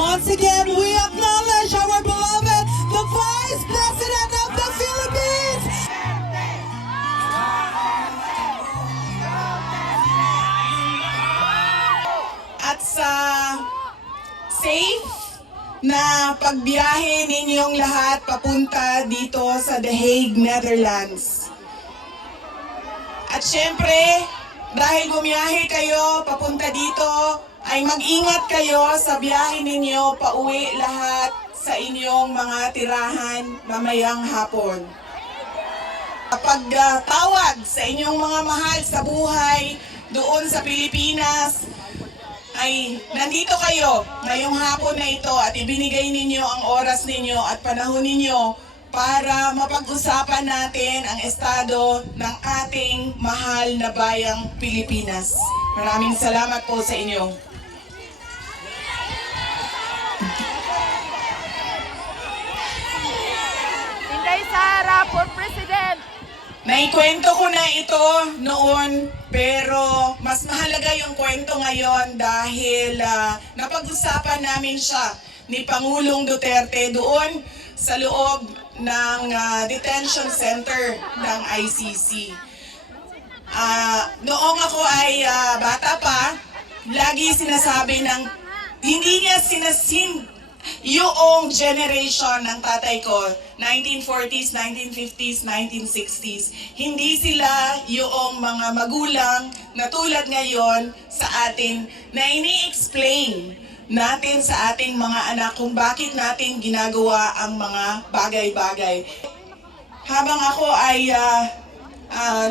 Once again, we acknowledge our beloved, the Vice President of the Philippines. At sa safe na pagbiyahe ninyong lahat papunta dito sa The Hague, Netherlands. At syempre, dahil bumiyahe kayo papunta dito, ay mag-ingat kayo sa biyahe ninyo pauwi lahat sa inyong mga tirahan mamayang hapon. Kapag tawag sa inyong mga mahal sa buhay doon sa Pilipinas, ay nandito kayo ngayong hapon na ito at ibinigay ninyo ang oras ninyo at panahon ninyo para mapag-usapan natin ang estado ng ating mahal na bayang Pilipinas. Maraming salamat po sa inyo. Inday Sara for President. Naikwento ko na ito noon, pero mas mahalaga yung kwento ngayon dahil napag-usapan namin siya ni Pangulong Duterte doon sa loob ng detention center ng ICC. Noong ako ay bata pa, lagi sinasabi ng hindi niya yung generation ng tatay ko, 1940s, 1950s, 1960s, hindi sila yung mga magulang na tulad ngayon sa atin na ini-explain natin sa ating mga anak kung bakit natin ginagawa ang mga bagay-bagay. Habang ako ay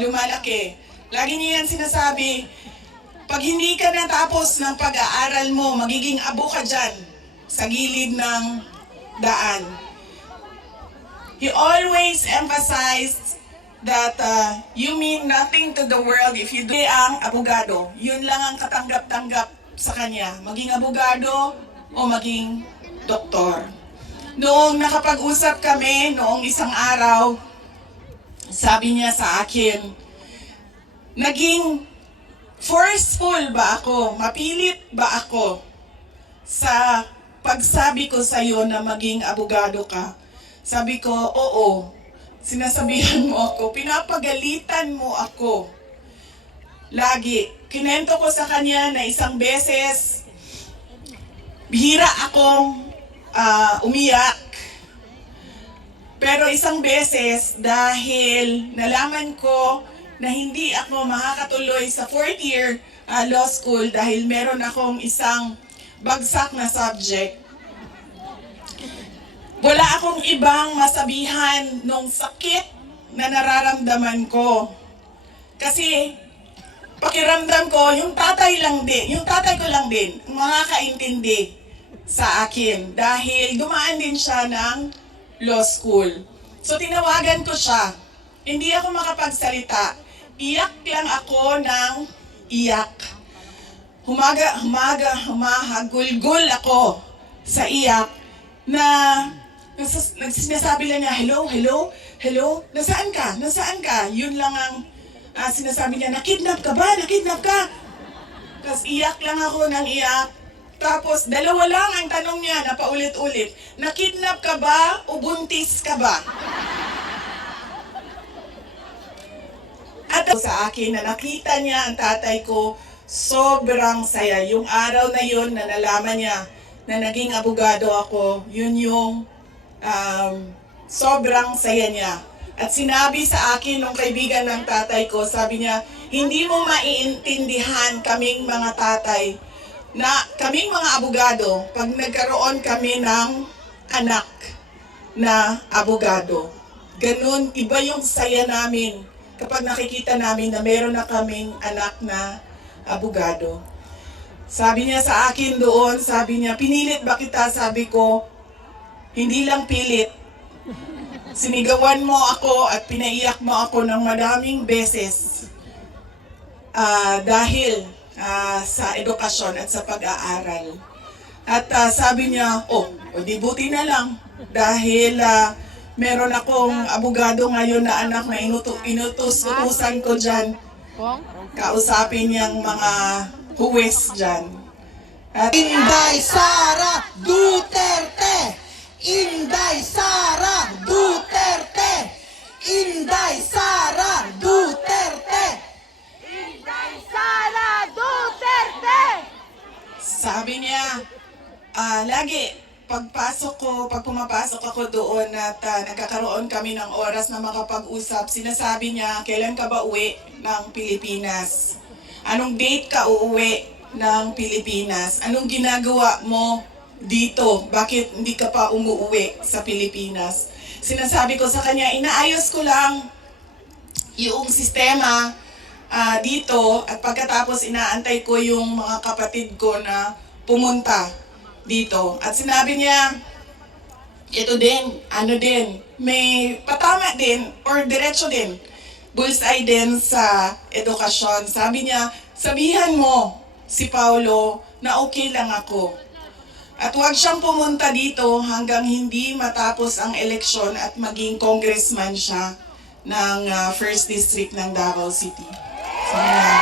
lumalaki, lagi niya yan sinasabi, pag hindi ka natapos ng pag-aaral mo, magiging abo ka dyan sa gilid ng daan. He always emphasized that you mean nothing to the world if you do ang abogado. Yun lang ang katanggap-tanggap sa kanya, maging abogado o maging doktor. Noong nakapag-usap kami, noong isang araw, sabi niya sa akin, naging forceful ba ako? Mapilit ba ako sa pagsabi ko sa iyo na maging abogado ka? Sabi ko, oo. Sinasabihan mo ako, pinapagalitan mo ako. Lagi. Kinento ko sa kanya na isang beses, bihira akong umiyak. Pero isang beses, dahil nalaman ko na hindi ako makakatuloy sa 4th year law school dahil meron akong isang bagsak na subject. Wala akong ibang masabihan nung sakit na nararamdaman ko. Kasi pakiramdam ko, yung tatay ko lang din, makakaintindi sa akin dahil dumaan din siya ng law school. So tinawagan ko siya. Hindi ako makapagsalita. Iyak lang ako ng iyak. Humahagulgul ako sa iyak na sinasabi lang niya, hello, hello, hello, nasaan ka? Nasaan ka? Yun lang ang sinasabi niya, nakidnap ka ba? Nakidnap ka? Tapos iyak lang ako ng iyak. Tapos dalawa lang ang tanong niya na paulit-ulit, nakidnap ka ba o buntis ka ba? At sa akin na nakita niya ang tatay ko, sobrang saya. Yung araw na yun na nalaman niya na naging abogado ako, yun yung sobrang saya niya. At sinabi sa akin ng kaibigan ng tatay ko, sabi niya, hindi mo maiintindihan kaming mga tatay na kaming mga abogado pag nagkaroon kami ng anak na abogado. Ganun, iba yung saya namin kapag nakikita namin na meron na kaming anak na abogado. Sabi niya sa akin doon, sabi niya, pinilit ba kita? Sabi ko, hindi lang pilit. Sinigawan mo ako at pinaiyak mo ako ng madaming beses dahil sa edukasyon at sa pag-aaral. At sabi niya, di buti na lang dahil meron akong abogado ngayon na anak na inutos-utusan ko dyan. Kausapin niyang mga huwes dyan. At Inday Sara lagi, pag pumapasok ako doon at nagkakaroon kami ng oras na makapag-usap, sinasabi niya, kailan ka ba uwi ng Pilipinas? Anong date ka uuwi ng Pilipinas? Anong ginagawa mo dito? Bakit hindi ka pa umuwi sa Pilipinas? Sinasabi ko sa kanya, inaayos ko lang yung sistema dito at pagkatapos inaantay ko yung mga kapatid ko na pumunta dito. At sinabi niya, ito din, may patama din or diretso din, bullseye din sa edukasyon. Sabi niya, sabihan mo si Paulo na okay lang ako. At huwag siyang pumunta dito hanggang hindi matapos ang eleksyon at maging congressman siya ng 1st District ng Davao City. Sabi niya.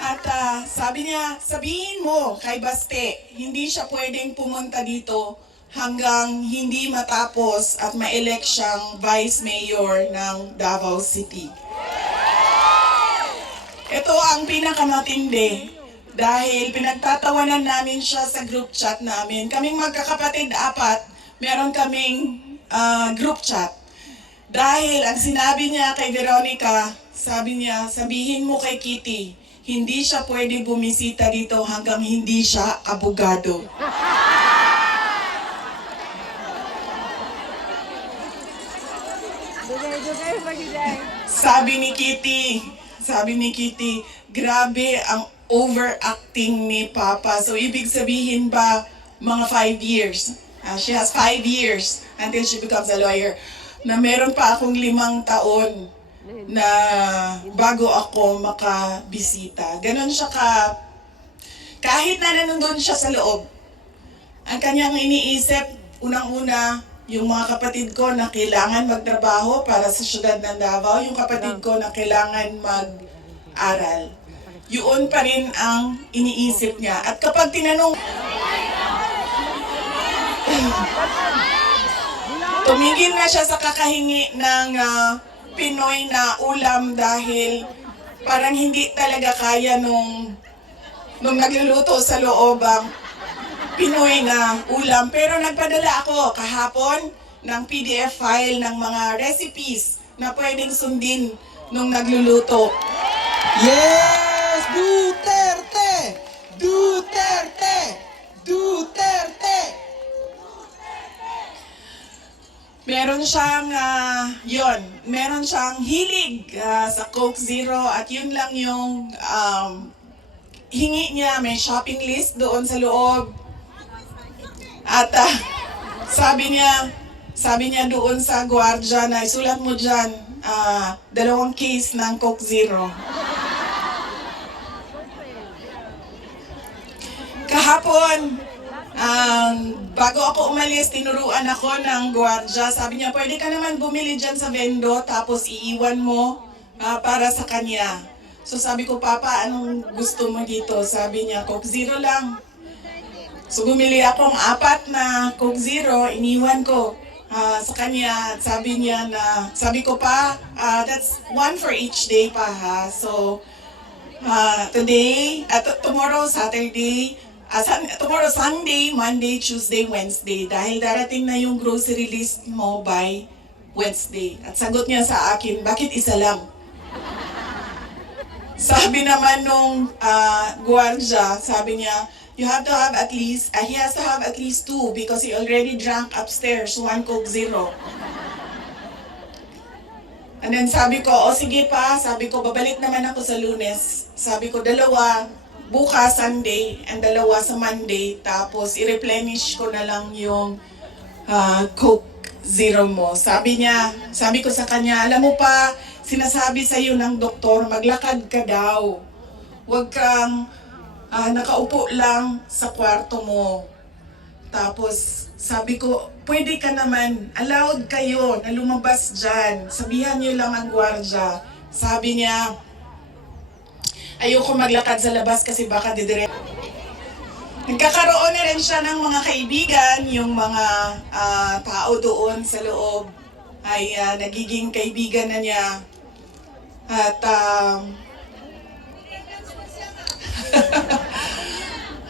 At sabi niya, sabihin mo kay Baste, hindi siya pwedeng pumunta dito hanggang hindi matapos at ma-elect siyang Vice Mayor ng Davao City. Ito ang pinakamatindi dahil pinagtatawanan namin siya sa group chat namin. Kaming magkakapatid 4, meron kaming group chat. Dahil ang sinabi niya kay Veronica, sabi niya, sabihin mo kay Kitty, hindi siya pwede bumisita dito hanggang hindi siya abogado. Sabi ni Kitty, grabe ang overacting ni Papa. So ibig sabihin ba mga 5 years? She has 5 years until she becomes a lawyer. Na meron pa akong 5 taon na bago ako makabisita. Ganon siya kahit na nandun siya sa loob, ang kanyang iniisip, unang-una, yung mga kapatid ko na kailangan magtrabaho para sa syudad ng Davao, yung kapatid ko na kailangan mag-aral. Yun pa rin ang iniisip niya. At kapag tinanong, tumigil na siya sa kakahingi ng Pinoy na ulam dahil parang hindi talaga kaya nung nagluluto sa loob ang Pinoy na ulam. Pero nagpadala ako kahapon ng PDF file ng mga recipes na pwedeng sundin nung nagluluto. Yes! Duterte! Duterte! Duterte! Meron siyang, meron siyang hilig sa Coke Zero at yun lang yung hingi niya. May shopping list doon sa loob. At sabi niya doon sa gwardiya na isulat mo dyan, 2 case ng Coke Zero. Kahapon, bago ako umalis, tinuruan ako ng gwardiya. Sabi niya, pwede ka naman bumili dyan sa vendo, tapos iiwan mo para sa kanya. So sabi ko, Papa, anong gusto mo dito? Sabi niya, Coke Zero lang. So bumili akong 4 na Coke Zero, iniwan ko sa kanya. Sabi ko pa, that's 1 for each day pa ha. So today, tomorrow, Saturday, tomorrow Sunday, Monday, Tuesday, Wednesday. Dahil darating na yung grocery list mo by Wednesday. At sagot niya sa akin, bakit isa lang? Sabi naman nung gwardiya, sabi niya, he has to have at least 2 because he already drank upstairs 1 Coke Zero. And then sabi ko, sige pa, sabi ko, babalik naman ako sa Lunes. Sabi ko, 2, bukas Sunday, and 2 sa Monday, tapos i-replenish ko na lang yung Coke Zero mo. Sabi ko sa kanya, alam mo pa, sinasabi sa iyo ng doktor, maglakad ka daw. Huwag kang nakaupo lang sa kwarto mo. Tapos sabi ko, pwede ka naman, allowed kayo na lumabas dyan. Sabihan niyo lang ang gwardiya. Sabi niya, ayoko maglakad sa labas kasi baka didire. Nagkakaroon na rin siya ng mga kaibigan, yung mga tao doon sa loob ay nagiging kaibigan na niya. At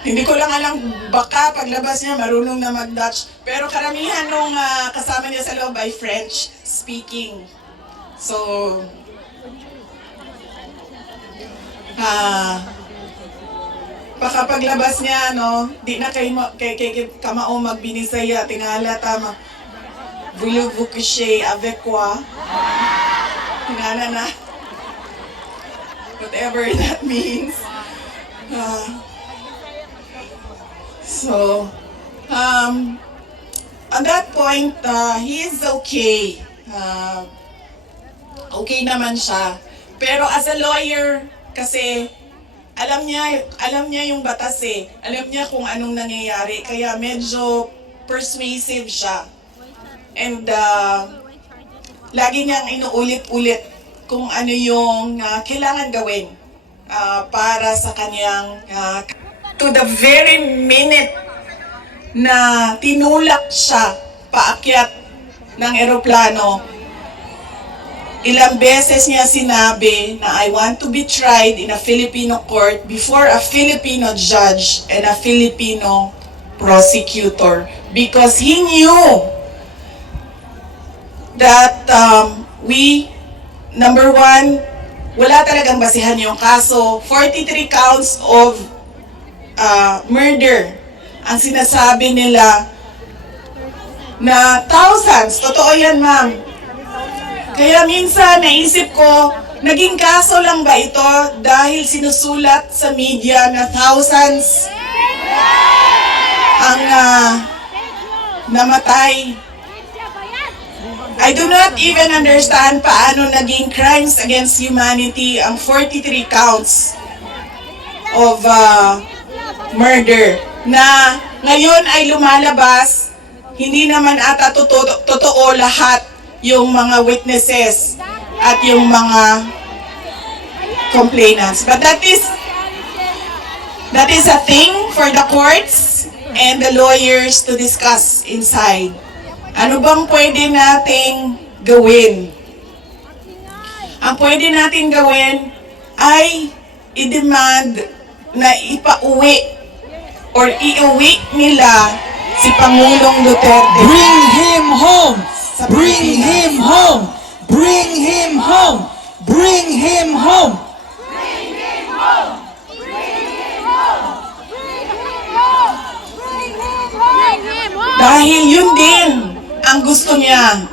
Hindi ko lang alam, baka paglabas niya marunong na mag-Dutch. Pero karamihan nung kasama niya sa loob ay French speaking. So, baka paglabas niya, no, di na kay kamao magbinisaya, tingala tama. Voulez-vous coucher avec quoi? Tingala na. Whatever that means. So, at that point, he is okay. Okay naman siya. Pero as a lawyer, kasi alam niya yung batas eh. Alam niya kung anong nangyayari. Kaya medyo persuasive siya. And lagi niyang inuulit-ulit kung ano yung kailangan gawin para sa kanyang to the very minute na tinulak siya paakyat ng eroplano, ilang beses niya sinabi na I want to be tried in a Filipino court before a Filipino judge and a Filipino prosecutor because he knew that number one, wala talagang basihan yung kaso. 43 counts of murder ang sinasabi nila na thousands. Totoo yan, ma'am. Kaya minsan naisip ko, naging kaso lang ba ito dahil sinusulat sa media na thousands ang namatay? I do not even understand paano naging crimes against humanity ang 43 counts of murder na ngayon ay lumalabas, hindi naman ata totoo lahat yung mga witnesses at yung mga complainants. But that is a thing for the courts and the lawyers to discuss inside. Ano bang pwede nating gawin? Ang pwede nating gawin ay i-demand na ipauwi or iuwi nila si Pangulong Duterte. Bring him home! Bring him home! Bring him home! Bring him home! Dahil yun din ang gusto niya.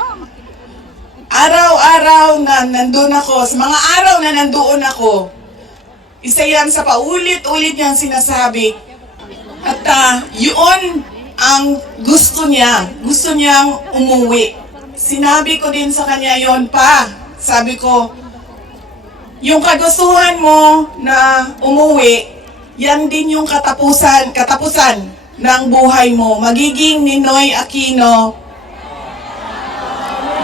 Araw-araw na nandun ako, sa mga araw na nandoon ako, isa yan sa paulit-ulit niyang sinasabi. At yun ang gusto niya. Gusto niyang umuwi. Sinabi ko din sa kanya yon pa. Sabi ko, yung kagustuhan mo na umuwi, yan din yung katapusan ng buhay mo. Magiging Ninoy Aquino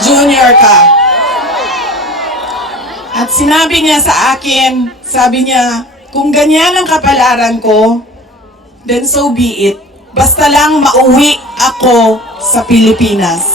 Jr. ka. At sinabi niya sa akin, sabi niya, kung ganyan ang kapalaran ko, then so be it. Basta lang mauwi ako sa Pilipinas.